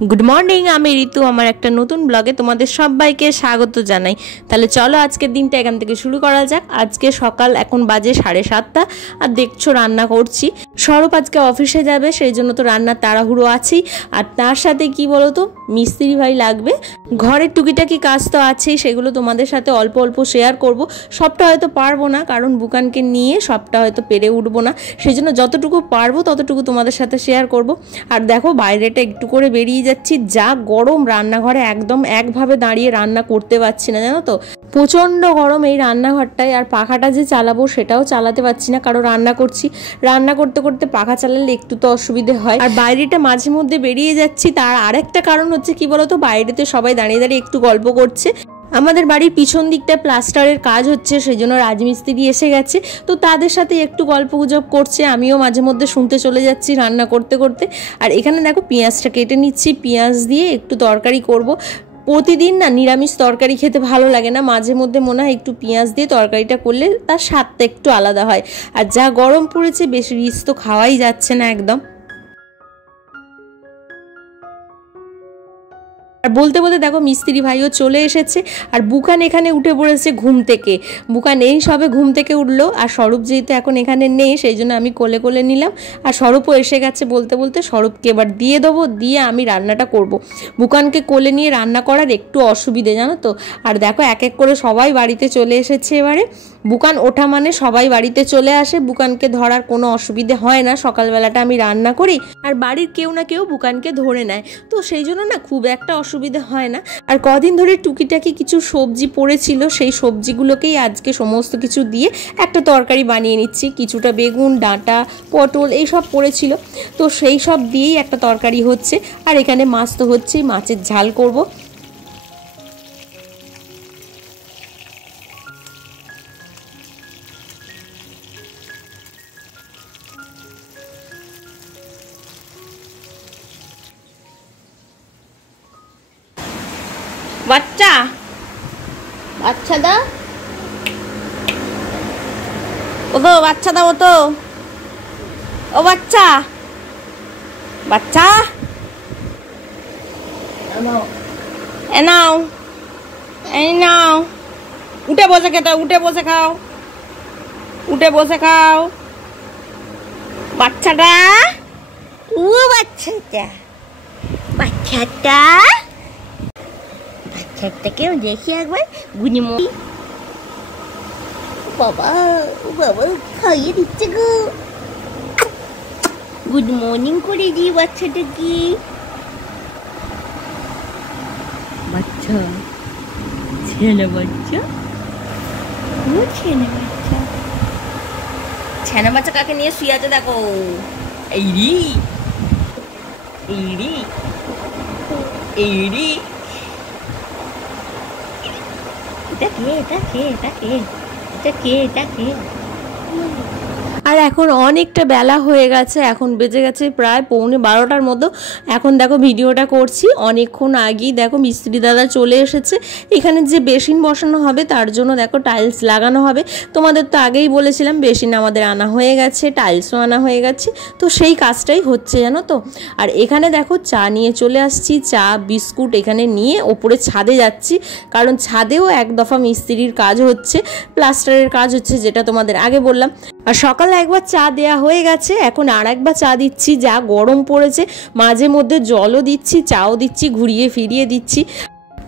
Good morning आमी ऋतु आमार एक नतून ब्लगे तुम्हादेर सबाइके स्वागत जानाई। ताहले चलो आजकेर दिनटा एखान थेके शुरू करा जाक। आजके सकाल एखन बाजे 7:30 और देखछो रान्ना करछि। सौरभ आजके अफिसे जाबे सेइजोन्नो तो रान्नार ताड़ाहुड़ो आछेई और तार साथे कि बोलो तो मिस्त्री भाई लागबे। घरेर टुकिटाकी काज तो आछेई, सेगुलो तोमादेर साथे अल्प अल्प शेयार करब। सबटा हयतो पारबो ना, कारण बुकानके निये सबटा हयतो पेरे उठबो ना, सेइजोन्नो যতটুকু पारबो ततटुकु तोमादेर साथे शेयार करब। और देखो बाइरेटा एकटु करे बेरिये যাচ্ছি, যা গরম রান্নাঘরে একদম একভাবে দাঁড়িয়ে রান্না করতে পারছি না, জানো তো প্রচন্ড গরম এই রান্নাঘরটায়। আর পাখাটা যে চালাবো সেটাও চালাতে পারছি না, কারণ রান্না করছি। রান্না করতে করতে পাখা চালালে একটু তো অসুবিধে হয়। আর বাইরেটা মাঝে মধ্যে বেরিয়ে যাচ্ছি, তার আরেকটা কারণ হচ্ছে কি বলতো, বাইরেতে সবাই দাঁড়িয়ে দাঁড়িয়ে একটু গল্প করছে। আমাদের বাড়ির পিছন দিকটা প্লাস্টারের কাজ হচ্ছে, সেজন্য রাজমিস্ত্রি এসে গেছে, তো তাদের সাথে একটু গল্পগুজব করছে। আমিও মাঝে মধ্যে শুনতে চলে যাচ্ছি রান্না করতে করতে। আর এখানে দেখো পেঁয়াজটা কেটে নিচ্ছি, পেঁয়াজ দিয়ে একটু তরকারি করব। প্রতিদিন না নিরামিষ তরকারি খেতে ভালো লাগে না, মাঝে মধ্যে মনে হয় একটু পেঁয়াজ দিয়ে তরকারিটা করলে তার স্বাদটা একটু আলাদা হয়। আর যা গরম পড়েছে বেশি রিচ তো খাওয়াই যাচ্ছে না একদম। আর বলতে বলতে দেখো মিস্ত্রি ভাইও চলে এসেছে। আর বুকান এখানে উঠে পড়েছে ঘুম থেকে। বুকান এই সবে ঘুম থেকে উঠলো, আর স্বরূপ যেহেতু এখন এখানে নেই সেই জন্য আমি কোলে কোলে নিলাম। আর স্বরূপও এসে গেছে বলতে বলতে। স্বরূপকে এবার দিয়ে দেবো, দিয়ে আমি রান্নাটা করব। বুকানকে কোলে নিয়ে রান্না করার একটু অসুবিধে, জানো তো। আর দেখো এক এক করে সবাই বাড়িতে চলে এসেছে। এবারে বুকান ওঠা মানে সবাই বাড়িতে চলে আসে। বুকানকে ধরার কোনো অসুবিধে হয় না, সকালবেলাটা আমি রান্না করি আর বাড়ির কেউ না কেউ বুকানকে ধরে নেয়, তো সেই জন্য না খুব একটা অসুবিধা হয় না। আর কদিন ধরে টুকিটাকি কিছু সবজি পড়েছিল, সেই সবজিগুলোকেই আজকে সমস্ত কিছু দিয়ে একটা তরকারি বানিয়ে নিচ্ছি। কিছুটা বেগুন, ডাঁটা, পটল এই সব পড়েছিল, তো সেই সব দিয়েই একটা তরকারি হচ্ছে। আর এখানে মাছ তো হচ্ছেই, মাছের ঝাল করব। বাচ্চা বাচ্চা দাও, ও তো বাচ্চা দাও, ও তো ও বাচ্চা বাচ্চা এ নাও, এই নাও, উঠে বসে খেতে, উঠে বসে খাও, উঠে বসে খাও বাচ্চাটা। ও বাচ্চাটা বাচ্চাটা বাচ্চাটাকেও দেখি একবার। গুনিমণি বাবা, ও বাবা খাইয়ে দিচ্ছে গো। গুড মর্নিং করে দিই বাচ্চাটাকে। বাচ্চা ছেলে বাচ্চা, ও ছেলে বাচ্চা। ছেলে বাচ্চা কাকে নিয়ে শুয়ে আছে দেখো। এই রি এই রি এই রি, আর এখন অনেকটা বেলা হয়ে গেছে, এখন বেজে গেছে প্রায় 11:15টার মতো। এখন দেখো ভিডিওটা করছি, অনেকক্ষণ আগেই দেখো মিস্ত্রি দাদা চলে এসেছে। এখানে যে বেসিন বসানো হবে তার জন্য দেখো টাইলস লাগানো হবে। তোমাদের তো আগেই বলেছিলাম বেসিন আমাদের আনা হয়ে গেছে, টাইলসও আনা হয়ে গেছে, তো সেই কাজটাই হচ্ছে, জানো তো। আর এখানে দেখো চা নিয়ে চলে আসছি, চা বিস্কুট এখানে নিয়ে ওপরে ছাদে যাচ্ছি, কারণ ছাদেও এক দফা মিস্ত্রির কাজ হচ্ছে, প্লাস্টারের কাজ হচ্ছে, যেটা তোমাদের আগে বললাম। আর সকালে একবার চা দেয়া হয়ে গেছে, এখন আর একবার চা দিচ্ছি। যা গরম পড়েছে, মাঝে মধ্যে জলও দিচ্ছি, চাও দিচ্ছি, ঘুরিয়ে ফিরিয়ে দিচ্ছি।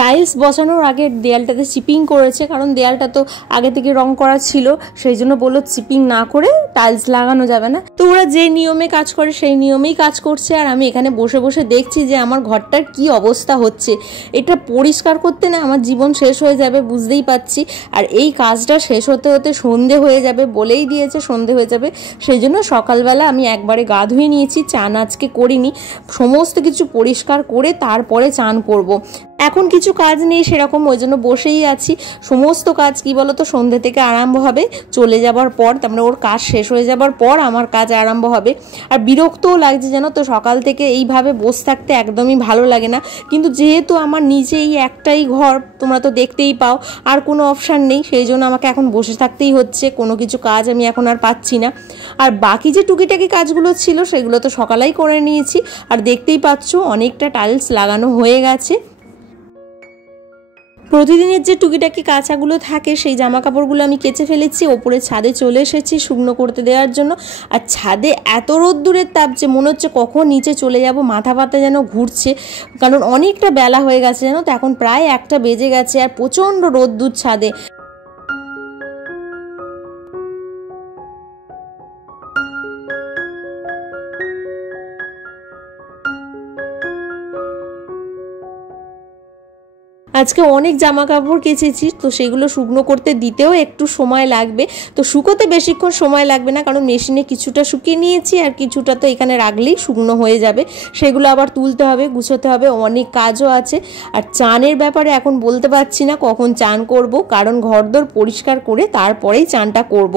টাইলস বসানোর আগে দেয়ালটাতে চিপিং করেছে, কারণ দেয়ালটা তো আগে থেকে রং করা ছিল, সেই জন্য বললো চিপিং না করে টাইলস লাগানো যাবে না। তো ওরা যে নিয়মে কাজ করে সেই নিয়মেই কাজ করছে। আর আমি এখানে বসে বসে দেখছি যে আমার ঘরটার কি অবস্থা হচ্ছে। এটা পরিষ্কার করতে না আমার জীবন শেষ হয়ে যাবে, বুঝতেই পারছি। আর এই কাজটা শেষ হতে হতে সন্ধে হয়ে যাবে, বলেই দিয়েছে সন্ধে হয়ে যাবে। সেই জন্য সকালবেলা আমি একবারে গা ধুয়ে নিয়েছি, চান আজকে করিনি। সমস্ত কিছু পরিষ্কার করে তারপরে চান করব। এখন কিছু কাজ নেই সেরকম, ওই জন্য বসেই আছি। সমস্ত কাজ কি বলতো সন্ধ্যে থেকে আরম্ভ হবে, চলে যাবার পর, তারপরে ওর কাজ শেষ হয়ে যাবার পর আমার কাজ আরম্ভ হবে। আর বিরক্তও লাগছে জানো তো, সকাল থেকে এইভাবে বসে থাকতে একদমই ভালো লাগে না। কিন্তু যেহেতু আমার নিচে এই একটাই ঘর, তোমরা তো দেখতেই পাও, আর কোনো অপশান নেই, সেই জন্য আমাকে এখন বসে থাকতেই হচ্ছে। কোনো কিছু কাজ আমি এখন আর পাচ্ছি না। আর বাকি যে টুকিটাকি কাজগুলো ছিল সেগুলো তো সকালেই করে নিয়েছি। আর দেখতেই পাচ্ছ অনেকটা টাইলস লাগানো হয়ে গেছে। প্রতিদিনের যে টুকিটাকি কাঁচাগুলো থাকে সেই জামা কাপড়গুলো আমি কেচে ফেলেছি, ওপরে ছাদে চলে এসেছি শুকনো করতে দেওয়ার জন্য। আর ছাদে এত রোদ্দুরের তাপ যে মনে হচ্ছে কখন নিচে চলে যাব, মাথা ব্যথা যেন ঘুরছে, কারণ অনেকটা বেলা হয়ে গেছে জানো তো, এখন প্রায় 1টা বেজে গেছে আর প্রচণ্ড রোদ্দুর ছাদে। আজকে অনেক জামা কাপড় কেচেছি, তো সেগুলো শুকনো করতে দিতেও একটু সময় লাগবে। তো শুকোতে বেশিক্ষণ সময় লাগবে না, কারণ মেশিনে কিছুটা শুকিয়ে নিয়েছি আর কিছুটা তো এখানে রাখলেই শুকনো হয়ে যাবে। সেগুলো আবার তুলতে হবে, গুছোতে হবে, অনেক কাজও আছে। আর চানের ব্যাপারে এখন বলতে পারছি না কখন চান করব, কারণ ঘরদোর পরিষ্কার করে তারপরেই চানটা করব।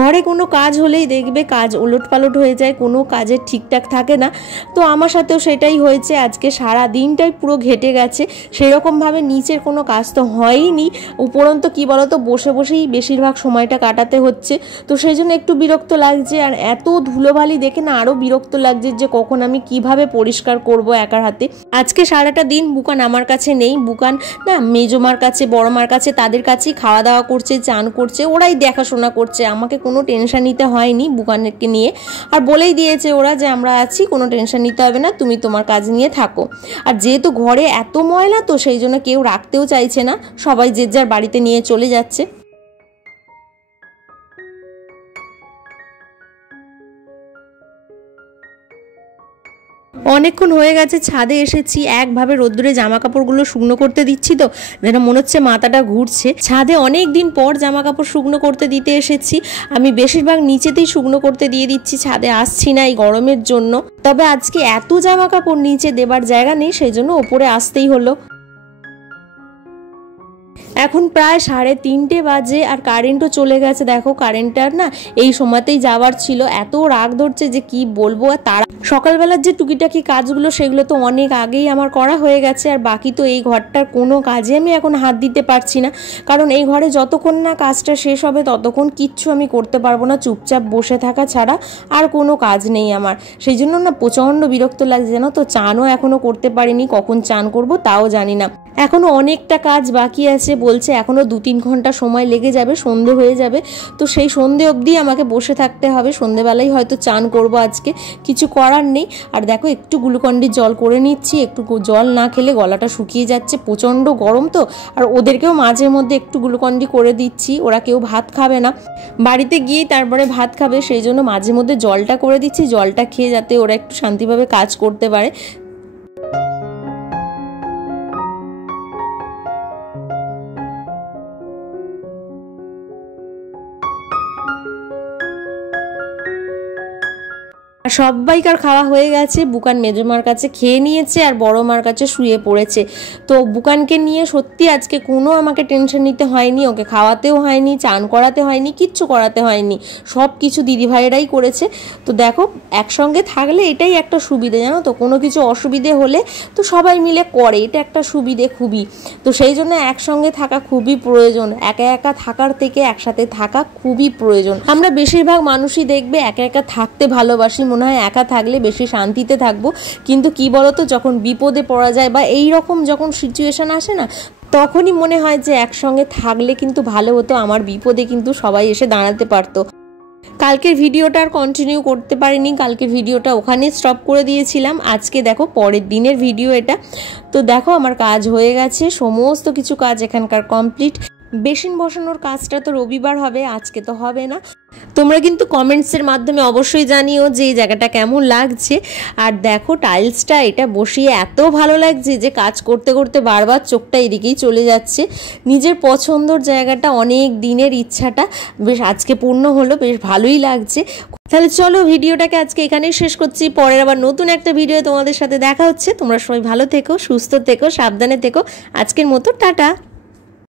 ঘরে কোনো কাজ হলেই দেখবে কাজ ওলটপালট হয়ে যায়, কোনো কাজের ঠিকঠাক থাকে না। তো আমার সাথেও সেটাই হয়েছে, আজকে সারা দিনটাই পুরো ঘেটে গেছে। সেরকমভাবে নিচের কোনো কাজ তো হয়নি, উপরন্ত কি বলতো বসে বসেই বেশিরভাগ সময়টা কাটাতে হচ্ছে। তো সেই জন্য একটু বিরক্ত লাগছে। আর এত ধুলোবালি দেখে না আরও বিরক্ত লাগছে যে কখন আমি কিভাবে পরিষ্কার করব একার হাতে। আজকে সারাটা দিন বুকান আমার কাছে নেই, বুকান না মেজমার কাছে, বড়মার কাছে, তাদের কাছেই খাওয়া দাওয়া করছে, চান করছে, ওরাই দেখাশোনা করছে। আমাকে কোনো টেনশন নিতে হয়নি বুকানকে নিয়ে। আর বলেই দিয়েছে ওরা যে আমরা আছি, কোনো টেনশন নিতে হবে না, তুমি তোমার কাজ নিয়ে থাকো। আর যেহেতু ঘরে এত ময়লা, তো সেই জন্য কেউ রাখতেও চাইছে না, সবাই যে যার বাড়িতে নিয়ে চলে যাচ্ছে। অনেকক্ষণ হয়ে গেছে ছাদে এসেছি, একভাবে রোদ্দুরে জামা কাপড়গুলো শুকনো করতে দিচ্ছি, তো যেন মনে হচ্ছে মাথাটা ঘুরছে। ছাদে অনেক দিন পর জামা কাপড় শুকনো করতে দিতে এসেছি। আমি বেশিরভাগ নিচেতেই শুকনো করতে দিয়ে দিচ্ছি, ছাদে আসছি না এই গরমের জন্য। তবে আজকে এত জামা কাপড় নিচে দেবার জায়গা নেই, সেই জন্য ওপরে আসতেই হলো। এখন প্রায় 3:30 বাজে আর কারেন্টও চলে গেছে। দেখো কারেন্টটার না এই সময়তেই যাওয়ার ছিল, এত রাগ ধরছে যে কি বলবো। আর তারা সকালবেলার যে টুকিটাকি কাজগুলো সেগুলো তো অনেক আগেই আমার করা হয়ে গেছে। আর বাকি তো এই ঘরটার কোনো কাজে আমি এখন হাত দিতে পারছি না, কারণ এই ঘরে যতক্ষণ না কাজটা শেষ হবে ততক্ষণ কিচ্ছু আমি করতে পারবো না, চুপচাপ বসে থাকা ছাড়া আর কোনো কাজ নেই আমার। সেই জন্য না প্রচণ্ড বিরক্ত লাগছে জানো তো। চানও এখনও করতে পারিনি, কখন চান করব তাও জানি না। এখনও অনেকটা কাজ বাকি আছে, বলছে এখনও 2-3 ঘন্টা সময় লেগে যাবে, সন্ধে হয়ে যাবে। তো সেই সন্ধে অবধি আমাকে বসে থাকতে হবে, সন্ধেবেলায় হয়তো চান করব আজকে, কিছু করার নেই। আর দেখো একটু গ্লুকন্ডির জল করে নিচ্ছি, একটু জল না খেলে গলাটা শুকিয়ে যাচ্ছে, প্রচণ্ড গরম তো। আর ওদেরকেও মাঝে মধ্যে একটু গ্লুকন্ডি করে দিচ্ছি, ওরা কেউ ভাত খাবে না, বাড়িতে গিয়েই তারপরে ভাত খাবে, সেই জন্য মাঝে মধ্যে জলটা করে দিচ্ছি, জলটা খেয়ে যাতে ওরা একটু শান্তিভাবে কাজ করতে পারে। সবাইকার খাওয়া হয়ে গেছে, বুকান মেজমার কাছে খেয়ে নিয়েছে আর বড় মার কাছে শুয়ে পড়েছে। তো বুকানকে নিয়ে সত্যি আজকে কোনো আমাকে টেনশন নিতে হয়নি, ওকে খাওয়াতেও হয়নি, চান করাতে হয়নি, কিচ্ছু করাতে হয়নি, সব কিছু দিদিভাইয়েরাই করেছে। তো দেখো একসঙ্গে থাকলে এটাই একটা সুবিধে জানো তো, কোনো কিছু অসুবিধে হলে তো সবাই মিলে করে, এটা একটা সুবিধে খুবই। তো সেই জন্য একসঙ্গে থাকা খুবই প্রয়োজন, একা একা থাকার থেকে একসাথে থাকা খুবই প্রয়োজন। আমরা বেশিরভাগ মানুষই দেখবে একা একা থাকতে ভালোবাসি, মনে হয় একা থাকলে বেশি শান্তিতে থাকবো। কিন্তু কি বলতো, যখন বিপদে পড়া যায় বা এই রকম যখন সিচুয়েশন আসে না, তখনই মনে হয় যে একসঙ্গে থাকলে কিন্তু ভালো হতো, আমার বিপদে কিন্তু সবাই এসে দাঁড়াতে পারতো। কালকের ভিডিওটা আর কন্টিনিউ করতে পারিনি, কালকের ভিডিওটা ওখানেই স্টপ করে দিয়েছিলাম। আজকে দেখো পরের দিনের ভিডিও এটা। তো দেখো আমার কাজ হয়ে গেছে, সমস্ত কিছু কাজ এখানকার কমপ্লিট। বেসিন বসানোর কাজটা তো রবিবার হবে, আজকে তো হবে না। তোমরা কিন্তু কমেন্টসের মাধ্যমে অবশ্যই জানিও যে এই জায়গাটা কেমন লাগছে। আর দেখো টাইলসটা এটা বসিয়ে এত ভালো লাগছে যে কাজ করতে করতে বারবার চোখটা এদিকেই চলে যাচ্ছে। নিজের পছন্দর জায়গাটা, অনেক দিনের ইচ্ছাটা বেশ আজকে পূর্ণ হলো, বেশ ভালোই লাগছে। তাহলে চলো ভিডিওটাকে আজকে এখানেই শেষ করছি, পরের আবার নতুন একটা ভিডিও তোমাদের সাথে দেখা হচ্ছে। তোমরা সবাই ভালো থেকো, সুস্থ থেকো, সাবধানে থেকো। আজকের মতো টাটা।